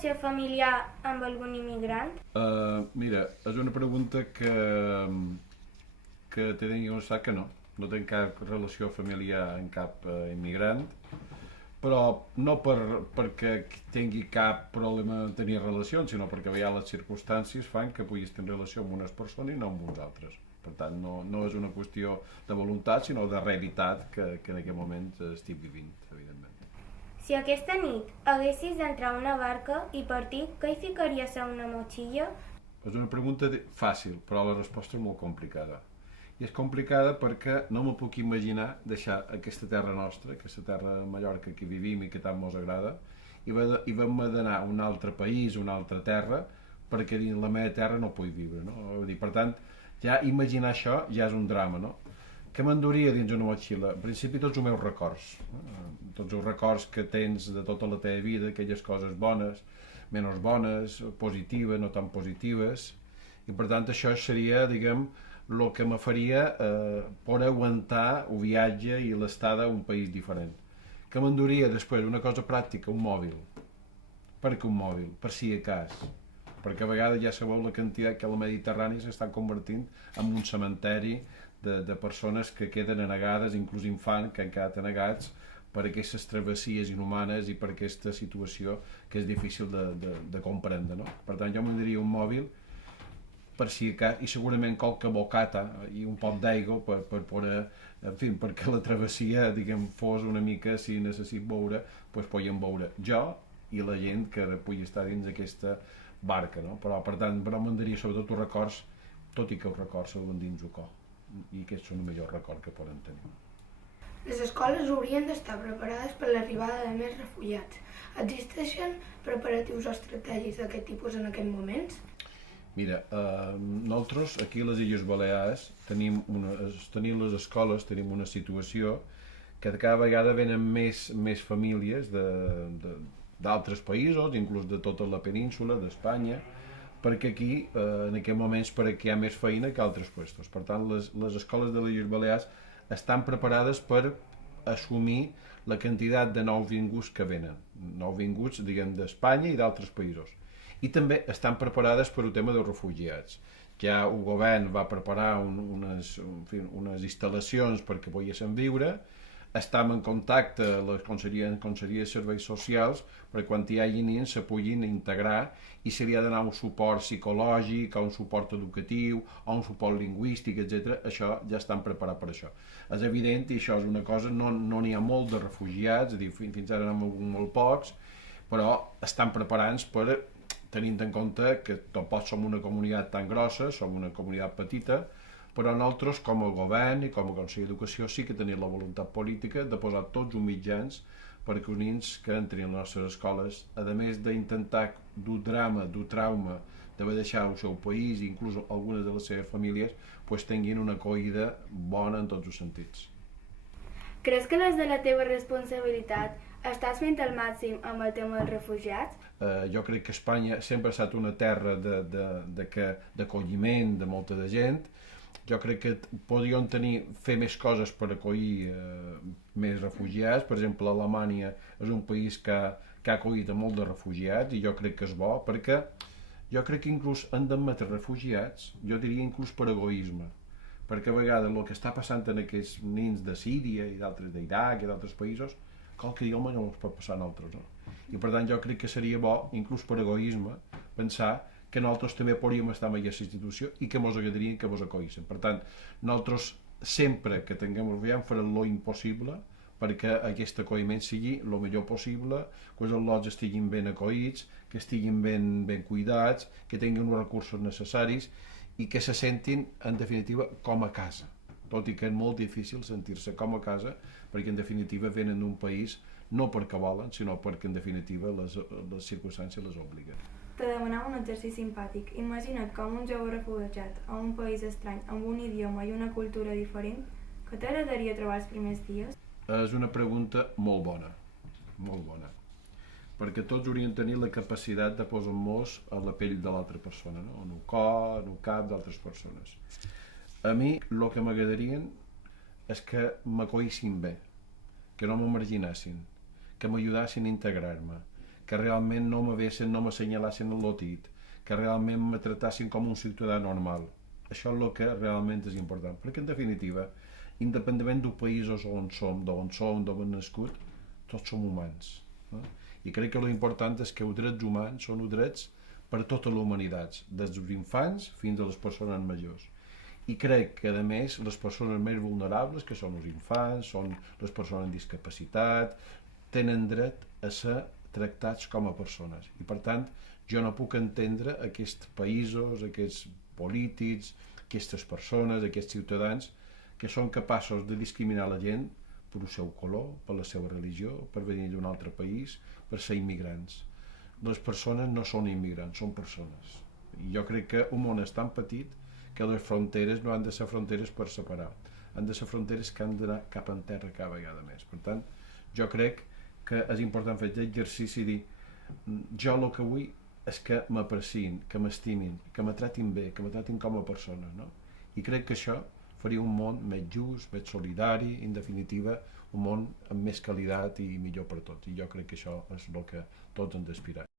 relació familiar amb algun immigrant? Mira, és una pregunta que t'he de dir que no. No tenc cap relació familiar amb cap immigrant, però no perquè tingui cap problema en tenir relacions, sinó perquè ja les circumstàncies fan que puguis tenir relació amb unes persones i no amb uns altres. Per tant, no és una qüestió de voluntat, sinó de realitat que en aquest moment estic vivint, evidentment. Si aquesta nit haguessis d'entrar a una barca i partir, què hi ficaries a una motxilla? És una pregunta fàcil, però la resposta és molt complicada. I és complicada perquè no m'ho puc imaginar deixar aquesta terra nostra, aquesta terra de Mallorca que vivim i que tant mos agrada, i vam d'anar a un altre país, una altra terra, perquè dins la meva terra no puc viure. No? Per tant, ja imaginar això ja és un drama. No? Què m'enduria dins una motxilla? En principi tots els meus records. Tots els records que tens de tota la teva vida, aquelles coses bones, menys bones, positives, no tan positives, i per tant això seria, diguem, el que me faria poder aguantar el viatge i l'estada a un país diferent. Que m'enduria després una cosa pràctica, un mòbil. Per què un mòbil? Per si a cas. Perquè a vegades ja sabeu la quantitat que a la Mediterrània s'està convertint en un cementeri de persones que queden anegades, inclús infants que han quedat anegats per aquestes travessies inhumanes i per aquesta situació que és difícil de comprendre. No? Per tant, jo m'enduria un mòbil per si i segurament qualque bocata i un pot d'aigua per poder, en fi, perquè la travessia, diguem, fos una mica, si necessit beure, doncs podíem beure jo i la gent que pugui estar dins aquesta barca, no? Però, per tant, m'enduria sobretot els records, tot i que els records són dins el cor, i aquests són el millor record que poden tenir. Les escoles haurien d'estar preparades per l'arribada de més refugiats. Existeixen preparatius o estratègies d'aquest tipus en aquests moments? Mira, nosaltres aquí a les Illes Balears tenim les escoles, tenim una situació que cada vegada venen més famílies d'altres països, inclús de tota la península, d'Espanya, perquè aquí, en aquests moments, perquè hi ha més feina que altres puestos. Per tant, les escoles de les Illes Balears estan preparades per assumir la quantitat de nous vinguts que venen. Nous vinguts, diguem, d'Espanya i d'altres països. I també estan preparades per al tema dels refugiats. Ja el govern va preparar unes instal·lacions perquè poguessin viure, estem en contacte amb la Conselleria de Serveis Socials perquè quan hi hagi nens se puguin integrar i se li ha de donar un suport psicològic, un suport educatiu, un suport lingüístic, etc. Això ja estan preparats per això. És evident, i això és una cosa, no n'hi ha molt de refugiats, fins ara n'hem hagut molt pocs, però estan preparats per, tenint en compte que tampoc som una comunitat tan grossa, som una comunitat petita, però nosaltres, com a govern i com a Consell d'Educació, sí que tenim la voluntat política de posar tots els mitjans perquè els nens que entrin a les nostres escoles, a més d'intentar dur drama, dur trauma, d'haver deixat el seu país i inclús algunes de les seves famílies, doncs tinguin una acollida bona en tots els sentits. Creus que des de la teva responsabilitat estàs fent el màxim amb el tema dels refugiats? Jo crec que Espanya sempre ha estat una terra d'acolliment de molta de gent. Jo crec que podríem fer més coses per acollir més refugiats. Per exemple, Alemanya és un país que ha acollit a molt de refugiats i jo crec que és bo perquè jo crec que inclús han d'admetre refugiats, jo diria inclús per egoisme, perquè a vegades el que està passant en aquests nens de Síria i d'altres d'Iraq i d'altres països, qualque dia no ens pot passar a nosaltres. No? I per tant jo crec que seria bo, inclús per egoisme, pensar que nosaltres també podríem estar en aquesta institució i que ens agradaria que ens acollissin. Per tant, nosaltres sempre que tinguem el viatge farem lo impossible perquè aquest acolliment sigui el millor possible, que els al·lots estiguin ben acollits, que estiguin ben cuidats, que tinguin els recursos necessaris i que se sentin, en definitiva, com a casa. Tot i que és molt difícil sentir-se com a casa, perquè en definitiva venen d'un país no perquè volen, sinó perquè en definitiva les circumstàncies les obliguen. Te demanava un exercici simpàtic. Imagina't com un jove refugiat a un país estrany, amb un idioma i una cultura diferent, que t'agradaria trobar els primers dies? És una pregunta molt bona, perquè tots haurien de tenir la capacitat de posar-nos a la pell de l'altra persona, no? En el cor, en el cap d'altres persones. A mi el que m'agradaria és que m'acollissin bé, que no m'emarginassin, que m'ajudassin a integrar-me, que realment no m'assenyalassin el lotit, que realment me tractassin com un ciutadà normal. Això és el que realment és important, perquè en definitiva, independentment del país on som, d'on hem nascut, tots som humans. No? I crec que l'important és que els drets humans són els drets per a tota la humanitat, des dels infants fins a les persones majors. I crec que, a més, les persones més vulnerables, que són els infants, són les persones amb discapacitat, tenen dret a ser tractats com a persones. I, per tant, jo no puc entendre aquests països, aquests polítics, aquestes persones, aquests ciutadans, que són capaços de discriminar la gent per el seu color, per la seva religió, per venir d'un altre país, per ser immigrants. Les persones no són immigrants, són persones. I jo crec que un món és tan petit que les fronteres no han de ser fronteres per separar, han de ser fronteres que han d'anar cap en terra cada vegada més. Per tant, jo crec que és important fer aquest exercici i dir, jo el que vull és que m'apreciïn, que m'estimin, que me tratin bé, que me tratin com a persona, no? I crec que això faria un món més just, més solidari, en definitiva, un món amb més qualitat i millor per tots. I jo crec que això és el que tots hem d'aspirar.